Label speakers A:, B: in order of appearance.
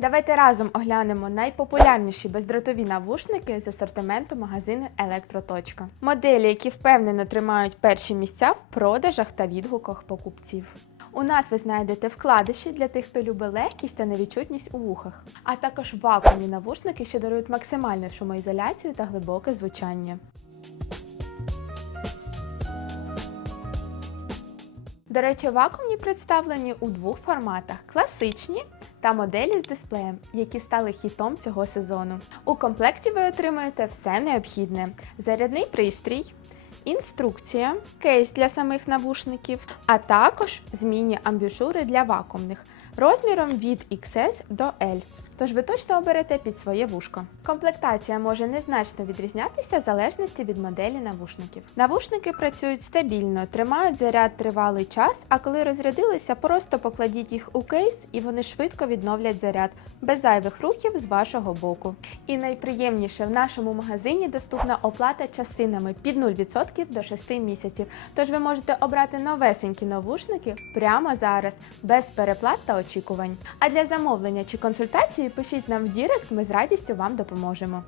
A: Давайте разом оглянемо найпопулярніші бездротові навушники з асортименту магазину Електроточка. Моделі, які впевнено тримають перші місця в продажах та відгуках покупців. У нас ви знайдете вкладиші для тих, хто любить легкість та невідчутність у вухах, а також вакуумні навушники, що дарують максимальну шумоізоляцію та глибоке звучання. До речі, вакуумні представлені у двох форматах: класичні та моделі з дисплеєм, які стали хітом цього сезону. У комплекті ви отримаєте все необхідне: зарядний пристрій, інструкція, кейс для самих навушників, а також змінні амбушури для вакуумних розміром від XS до L. Тож ви точно оберете під своє вушко. Комплектація може незначно відрізнятися в залежності від моделі навушників. Навушники працюють стабільно, тримають заряд тривалий час, а коли розрядилися, просто покладіть їх у кейс і вони швидко відновлять заряд без зайвих рухів з вашого боку. І найприємніше в нашому магазині доступна оплата частинами під 0% до 6 місяців. Тож ви можете обрати новесенькі навушники прямо зараз, без переплат та очікувань. А для замовлення чи консультації пишіть нам в Дірект, ми з радістю вам допоможемо.